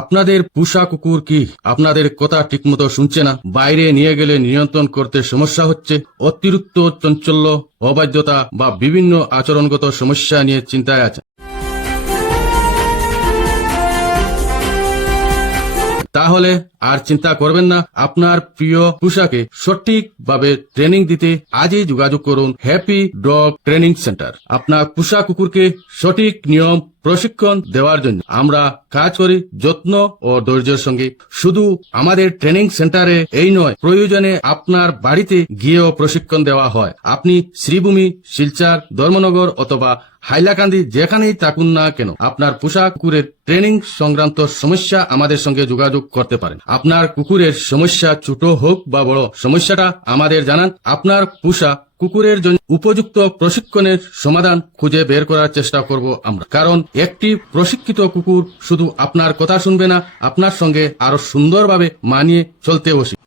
আপনাদের পোষা কুকুর কি আপনাদের কথা ঠিকমতো শুনছে না? বাইরে নিয়ে গেলে নিয়ন্ত্রণ করতে সমস্যা হচ্ছে, অতিরিক্ত চাঞ্চল্য, অবাধ্যতা বা বিভিন্ন আচরণগত সমস্যা নিয়ে চিন্তায় আছে? তাহলে আর চিন্তা করবেন না। আপনার প্রিয় পোষাকে সঠিকভাবে ট্রেনিং দিতে আজই যোগাযোগ করুন হ্যাপি ডগ ট্রেনিং সেন্টার। আপনার পোষা কুকুরকে সঠিক নিয়ম প্রশিক্ষণ দেওয়ার জন্য আমরা কাজ করি যত্ন ও ধৈর্যের সঙ্গে। শুধু আমাদের ট্রেনিং সেন্টারে এই নয়, প্রয়োজনে আপনার বাড়িতে গিয়েও প্রশিক্ষণ দেওয়া হয়। আপনি শ্রীভূমি, শিলচর, ধর্মনগর অথবা হাইলাকান্দি যেখানেই থাকুন না কেন, আপনার পোষা কুকুরের ট্রেনিং সংক্রান্ত সমস্যা আমাদের সঙ্গে যোগাযোগ করতে পারেন। আপনার কুকুরের সমস্যা ছোট হোক বা বড়, সমস্যাটা আমাদের জানান। আপনার পোষা কুকুরের জন্য উপযুক্ত প্রশিক্ষণের সমাধান খুঁজে বের করার চেষ্টা করব আমরা। কারণ একটি প্রশিক্ষিত কুকুর শুধু আপনার কথা শুনবে না, আপনার সঙ্গে আরো সুন্দরভাবে মানিয়ে চলতেও শিখবে।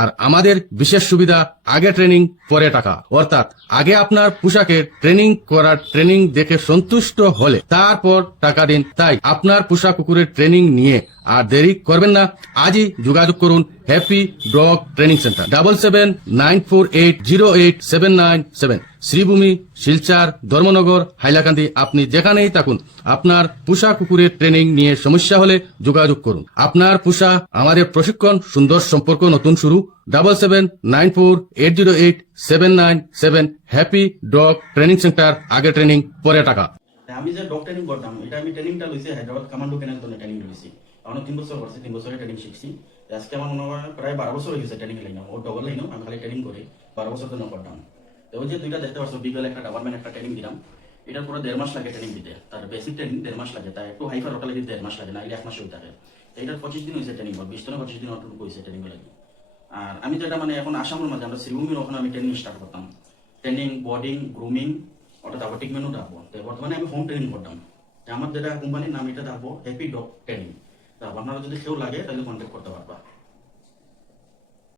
আর আমাদের বিশেষ সুবিধা, আগে ট্রেনিং পরে টাকা। অর্থাৎ আগে আপনার পোষাকে ট্রেনিং দেখে সন্তুষ্ট হলে তারপর টাকা দিন। তাই আপনার পোষা কুকুরের ট্রেনিং নিয়ে আর দেরি করবেন না, আজই যোগাযোগ করুন happy dog training centre 7794808797। Sribhumi, Silchar, Dharmanagar, Hailakandi, আপনি যেখানেই থাকুন, আপনার পোষা কুকুরের ট্রেনিং নিয়ে সমস্যা হলে যোগাযোগ করুন। আপনার পোষা, আমাদের প্রশিক্ষণ, সুন্দর সম্পর্ক, নতুন শুরু। 7794808797। হ্যাপি ডগ ট্রেনিং সেন্টার, আগে ট্রেনিং পরে টাকা। আমি যে ডগ ট্রেনিং করতাম, এটা আমি ট্রেনিংটা লইছি হায়দ্রাবাদ কমান্ডো কেনার জন্য ট্রেনিং লইছি। আমার 3 বছর করছি, 3 বছরের ট্রেনিং শিখছি। আজকে আমার মনে হয় প্রায় 12 বছর হয়ে গেছে ট্রেনিং লাইন। ও ডবল লাইন, আমি খালি ট্রেনিং করি 12 বছর ধরে করতাম। তো ওই যে দুইটা দেখতে পাচ্ছ, বিগল একটা গভর্নমেন্ট একটা ট্রেনিং দিলাম। এটার পরে 1.5 মাস লাগে ট্রেনিং দিতে। তার বেসিক ট্রেনিং 1.5 মাস লাগে, তাই একটু হাইফার ওটা লাগে 1.5 মাস লাগে, না 1 মাস হয়ে থাকে। এটার 25 দিন হয়েছে ট্রেনিং, 20 থেকে 25 দিন অটুকু হয়েছে ট্রেনিং লাগে। আর আমি যেটা মানে এখন আসামের মাঝে আমরা শ্রীভূমির ওখানে আমি ট্রেনিং স্টার্ট করতাম। ট্রেনিং, বোর্ডিং, গ্রুমিং, ওটা তারপর ট্রিটমেন্টও থাকবো। তো বর্তমানে আমি হোম ট্রেনিং করতাম। আমার যেটা কোম্পানির নাম, এটা থাকবো হ্যাপি ডগ ট্রেনিং। আপনারা যদি কেউ লাগে তাহলে কন্ট্যাক্ট করতে পারবা।